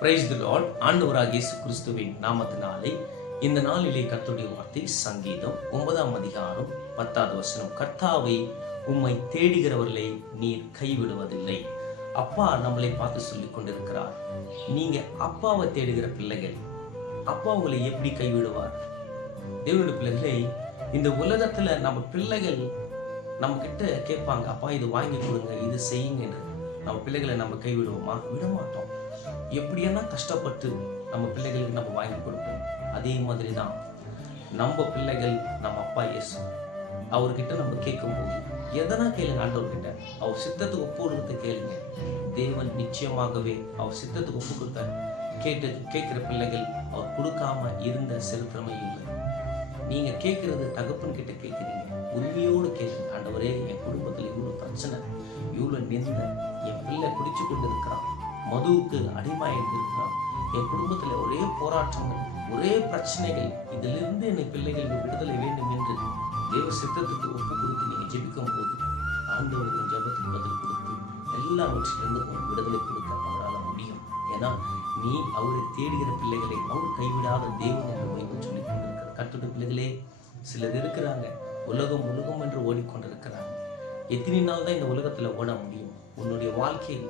Praise the Lord ஆண்டவராக இயேசு கிறிஸ்துவின் நாமத்தினாலே இந்த நாளிலே கத்துடைய வார்த்தை சங்கீதம் ஒன்பதாம் அதிகாரம் பத்தாவது வசனம். கர்த்தாவை உம்மை தேடுகிறவர்களை நீர் கைவிடுவதில்லை. அப்பா நம்மளை பார்த்து சொல்லிக் கொண்டிருக்கிறார். நீங்க அப்பாவை தேடுகிற பிள்ளைகள் அப்பா உங்களை எப்படி கைவிடுவார்? தேவனுடைய பிள்ளைகளை இந்த உலகத்துல நம்ம பிள்ளைகள் நம்ம கிட்ட கேட்பாங்க அப்பா இது வாங்கி கொடுங்க இது செய்யுங்கன்னு. நம்ம பிள்ளைகளை நம்ம கைவிடுவோமா? விட மாட்டோம் எப்படியெல்லாம் கஷ்டப்பட்டு நம்ம பிள்ளைகளுக்கு நம்ம வாங்கி கொடுப்போம்? அதே மாதிரி தான் நம்ம பிள்ளைகள் நம்ம அப்பா இயேசு. அவர்கிட்ட நம்ம கேட்கும்போது எதனா கேளுங்க ஆண்டவர்கிட்ட. அவர் சித்தத்துக்கு ஒப்பு கொடுத்த கேளுங்க. தேவன் நிச்சயமாகவே அவர் சித்தத்துக்கு ஒப்பு கொடுத்த கேட்டு கேட்குற பிள்ளைகள் அவர் கொடுக்காம இருந்த சரித்திரமே இல்லை. நீங்கள் கேட்கறது தகப்பன் கிட்ட கேட்குறீங்க. உண்மையோடு கேட்குங்க ஆண்டவரே என் குடும்பத்தில் இவ்வளோ பிரச்சனை இவ்வளோ நிந்த என் பிள்ளை குடிச்சு கொண்டு இருக்கிறான் மதுவுக்கு அடிமையாக இருக்கிறான் என் குடும்பத்தில் ஒரே போராட்டங்கள் ஒரே பிரச்சனைகள் இதிலிருந்து என் பிள்ளைகளுக்கு விடுதலை வேண்டும் என்று தேவ சித்தத்துக்கு ஒப்பு கொடுத்து நீங்க ஜெபிக்கும் போது ஆண்டவர் உங்கள் பதில் கொடுத்து எல்லாவற்றிலிருந்து உங்களுக்கு விடுதலை கொடுக்க அவரால் முடியும். ஏன்னா நீ அவரை தேடுகிற பிள்ளைகளை அவர் கைவிடாத தெய்வம் என்று வைத்து சொல்லி கொண்டிருக்கிற கற்றுடைய பிள்ளைகளே சிலர் இருக்கிறாங்க. உலகம் உலகம் என்று ஓடிக்கொண்டிருக்கிறாங்க. எத்தனை நாள் தான் இந்த உலகத்துல ஓட முடியும்? உன்னுடைய வாழ்க்கையில்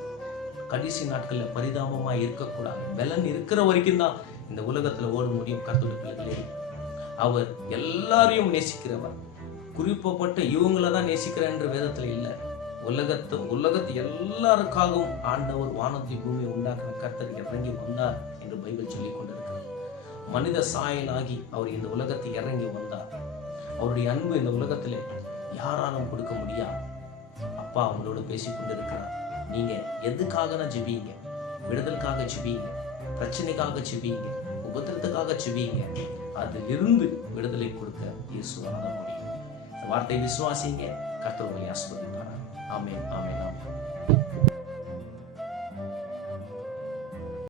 கடைசி நாட்களில் பரிதாபமாக இருக்கக்கூடாது. பலன் இருக்கிற வரைக்கும் தான் இந்த உலகத்தில் ஓட முடியும் கத்துடைய பிள்ளைகளே. அவர் எல்லாரையும் நேசிக்கிறவர். குறிப்பப்பட்ட இவங்கள தான் நேசிக்கிறார் என்ற வேதத்தில் இல்லை. உலகத்து உலகத்து எல்லாருக்காகவும் ஆண்டவர் வானத்தை பூமி உண்டாக்கின கர்த்தர் இறங்கி வந்தார் என்று பைபிள் சொல்லிக் கொண்டிருக்கிறார் மனித சாயலாகி அவர் இந்த உலகத்தை இறங்கி வந்தார். அவருடைய அன்பு இந்த உலகத்தில் யாராலும் கொடுக்க முடியாது. அப்பா அவங்களோட பேசி கொண்டிருக்கிறார். நீங்க எதுக்காக ஜிபிங்க? விடுதலுக்காக ஜிபிங்க. பிரச்சனைக்காக ஜிபிங்க. உபத்திரத்துக்காக ஜெபிங்க. அதிலிருந்து விடுதலை கொடுக்க இயேசுவாக முடியும். வார்த்தை விசுவாசிங்க. கர்த்தர் உங்களை ஆஸ்வதிப்பார் ஆமேன் ஆமேன் ஆமேன்.